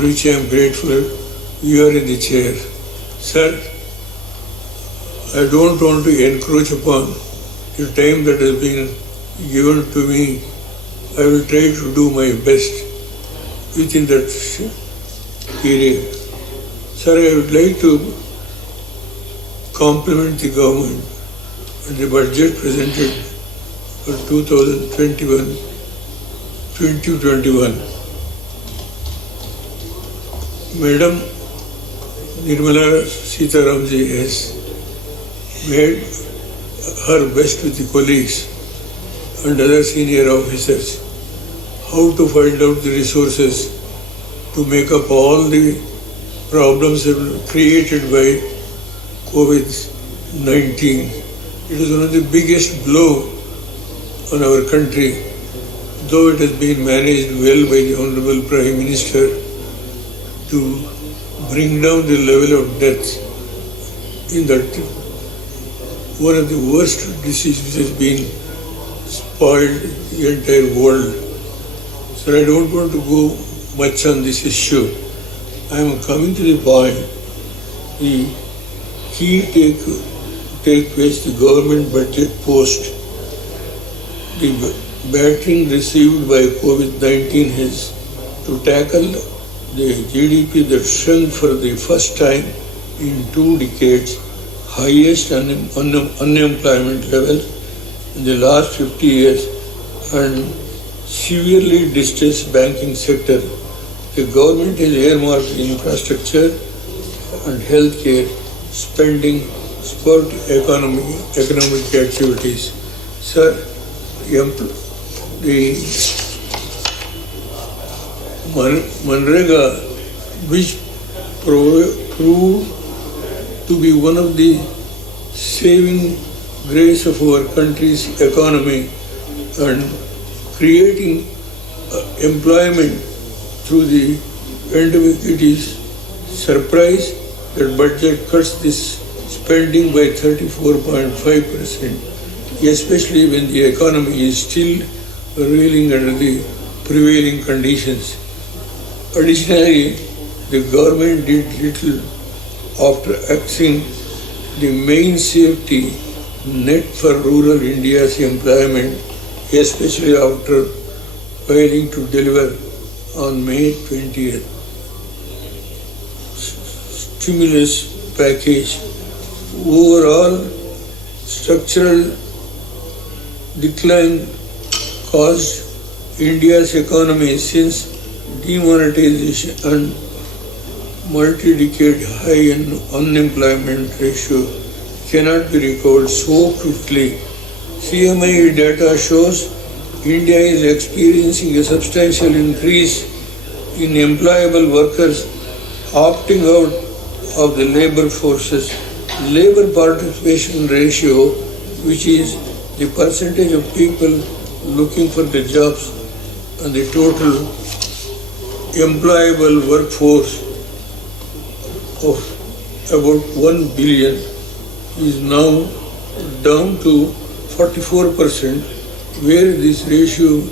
for which I am grateful you are in the chair. Sir, I don't want to encroach upon the time that has been given to me. I will try to do my best within that period. Sir, I would like to compliment the government on the budget presented for 2021. Madam Nirmala Sitaramji has made her best with the colleagues and other senior officers how to find out the resources to make up all the problems created by COVID-19. It is one of the biggest blow on our country, though it has been managed well by the Honorable Prime Minister to bring down the level of death in that one of the worst diseases which has been spoiled the entire world. So I don't want to go much on this issue. I am coming to the point. The key takeaways, the government budget post, the battering received by COVID-19 has to tackle the GDP that shrunk for the first time in 2 decades, highest unemployment level in the last 50 years, and severely distressed banking sector. The government has earmarked infrastructure and healthcare spending support economic activities. Sir, the Manrega, which proved to be one of the saving grace of our country's economy and creating employment through the pandemic, it is surprise that budget cuts this spending by 34.5%, especially when the economy is still reeling under the prevailing conditions. Additionally, the government did little after axing the main safety net for rural India's employment, especially after failing to deliver on May 20th. Stimulus package. Overall, structural decline caused India's economy since demonetization and multi-decade high unemployment ratio cannot be recovered so quickly. CMI data shows India is experiencing a substantial increase in employable workers opting out of the labor forces. Labor participation ratio, which is the percentage of people looking for the jobs and the total employable workforce of about 1 billion, is now down to 44%, where this ratio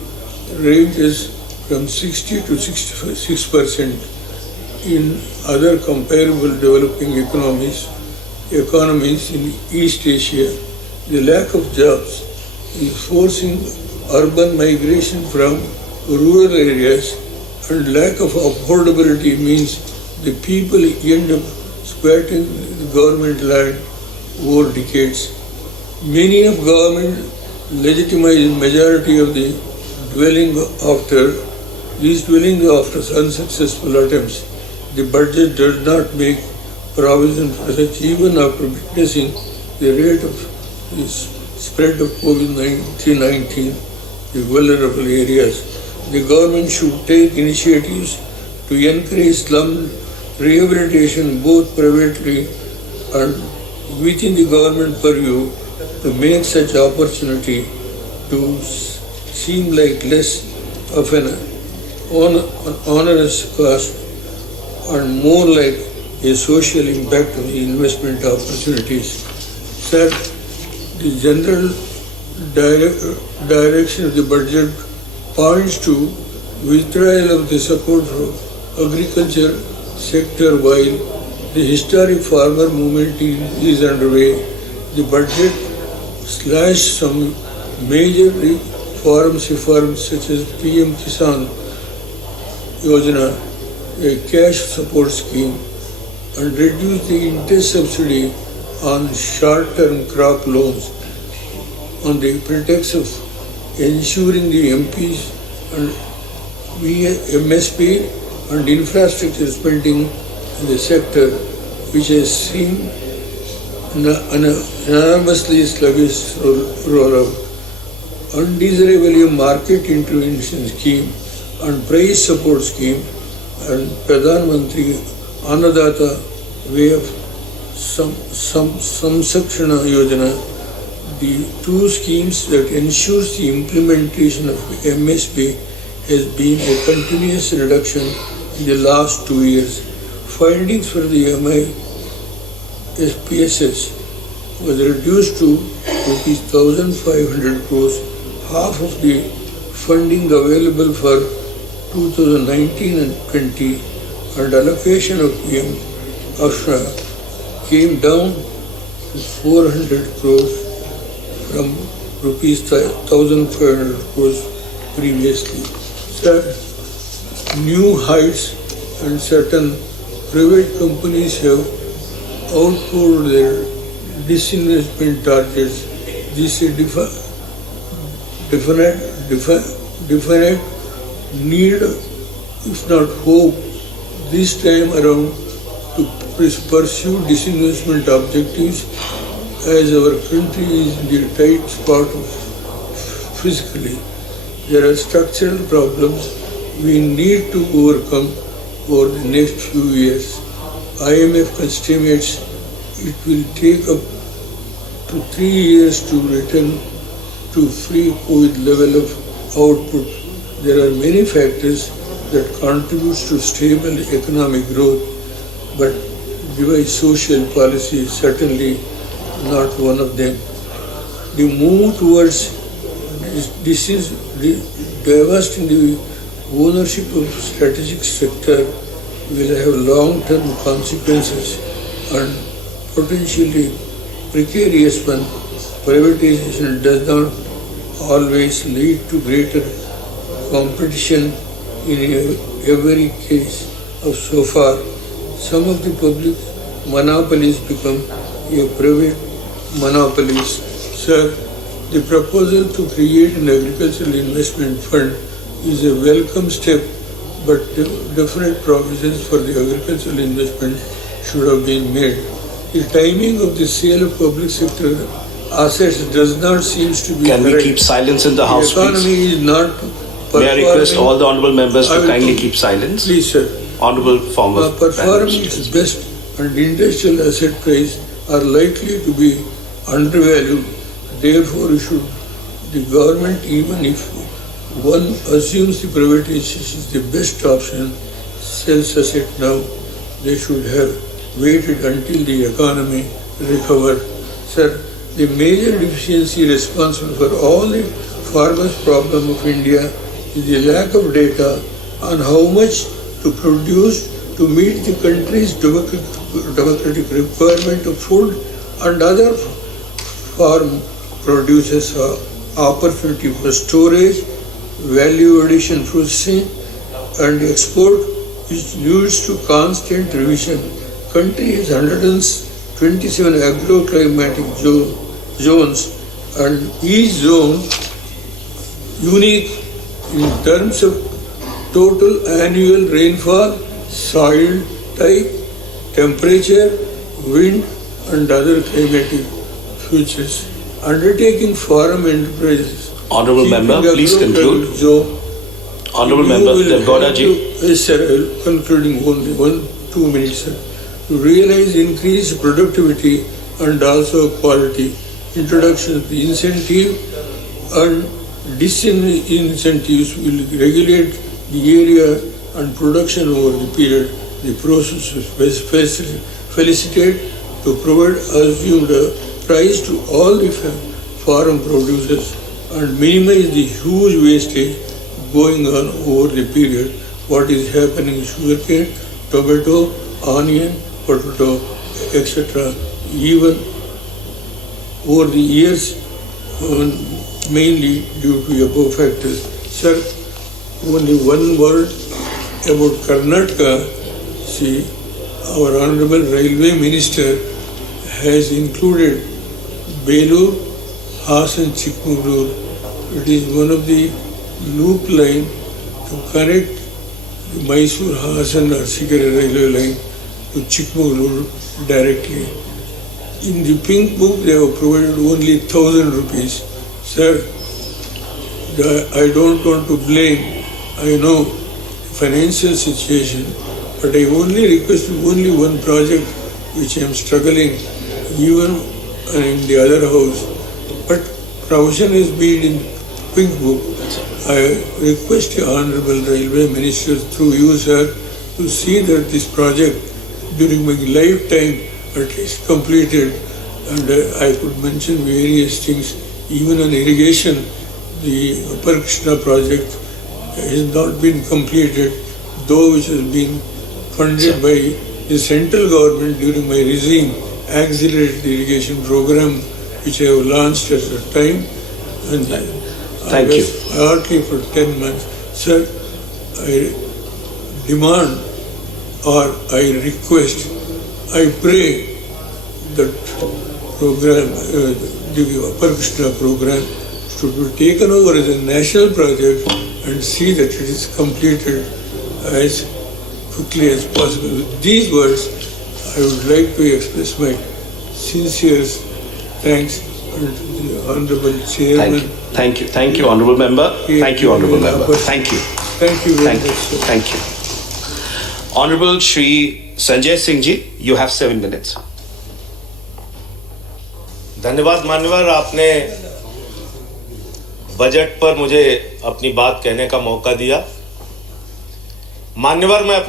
ranges from 60 to 66% in other comparable developing economies in East Asia. The lack of jobs is forcing urban migration from rural areas, and lack of affordability means the people end up squatting the government land over decades. Many of government legitimized majority of the dwelling after unsuccessful attempts. The budget does not make provision for such, even after witnessing the rate of the spread of COVID-19 in vulnerable areas. The government should take initiatives to encourage slum rehabilitation both privately and within the government purview, to make such opportunity to seem like less of an onerous cost and more like a social impact of the investment opportunities. Sir, the general direction of the budget points to withdrawal of the support agriculture sector. While the historic farmer movement is underway, the budget slashed some major reforms such as PM Kisan Yojana, a cash support scheme, and reduced the interest subsidy on short-term crop loans on the pretext of ensuring the MPs and MSP and infrastructure spending in the sector, which has seen an enormously sluggish rollout. Undesirable market intervention scheme and price support scheme and Pradhan Mantri Annadata way of Samsakshana Yojana, the two schemes that ensures the implementation of MSP has been a continuous reduction in the last 2 years. Findings for the MISPSS was reduced to rupees 1,500 crores, half of the funding available for 2019 and 20, and allocation of PM Ashra came down to 400 crores from rupees 1,500 crores previously. Sir, new heights and certain private companies have outpoured their disinvestment targets. This is definite need, if not hope, this time around to pursue disinvestment objectives, as our country is in the tight spot fiscally. There are structural problems we need to overcome over the next few years. IMF estimates it will take up to 3 years to return to pre-COVID level of output. There are many factors that contribute to stable economic growth, but device social policy is certainly not one of them. The move towards divesting the ownership of strategic sector will have long-term consequences and potentially precarious when privatization does not always lead to greater competition in every case. So far, some of the public monopolies become a private monopolies. Sir, the proposal to create an agricultural investment fund is a welcome step, but definite provisions for the agricultural investment should have been made. The timing of the sale of public sector assets does not seem to be Can correct. we keep silence in the House, The economy please? is not May I request all the honourable members to kindly keep silence? Please, sir. Honourable former Performing its best and industrial asset price are likely to be undervalued. Therefore, the government, even if one assumes the privatization is the best option, sells asset now, they should have waited until the economy recovered. Sir, the major deficiency responsible for all the farmers' problem of India is the lack of data on how much to produce to meet the country's democratic requirement of food and other farm produces opportunity for storage, value addition processing and export, which leads to constant revision. Country has 127 agroclimatic zones and each zone unique in terms of total annual rainfall, soil type, temperature, wind and other climatic features. Undertaking farm enterprises. Honourable Member, please conclude. Honourable Member, Devgowda ji. Yes, sir. Concluding only 2 minutes, sir. To realize increased productivity and also quality. Introduction of the incentive and disincentives will regulate the area and production over the period. The process is facilitated to provide assumed price to all the farm producers and minimize the huge wastage going on over the period. what is happening in sugarcane, tomato, onion, potato, etc. Even over the years, mainly due to above factors. Sir, only one word about Karnataka. See, our Honorable Railway Minister has included Belur, Hassan, Chikmagalur. It is one of the loop line to connect the Mysore, Hassan or Sikara railway line to Chikmagalur directly. In the pink book, they have provided only 1,000 rupees. Sir, I don't want to blame. I know financial situation, but I only request only one project which I am struggling, even in the other house. But provision is made in pink book. I request the Honorable Railway Minister through you, sir, to see that this project during my lifetime at least completed. And I could mention various things, even on irrigation. The Upper Krishna project has not been completed, though which has been funded by the central government during my regime, accelerated irrigation program which I have launched at the time. And Thank you. Hardly for 10 months. Sir, I demand or I request, I pray that program, the Upper Krishna program, should be taken over as a national project and see that it is completed as quickly as possible. With these words, I would like to express my sincere thanks to the Honorable Chairman. Thank you, Honorable Member. Thank you, Honorable Member. Thank you. Thank you very much, sir. Thank you. Honorable Shri Sanjay Singh ji, you have 7 minutes. धन्यवाद मान्यवर, आपने budget पर मुझे अपनी बात कहने का मौका दिया। मान्यवर, मैं अपनी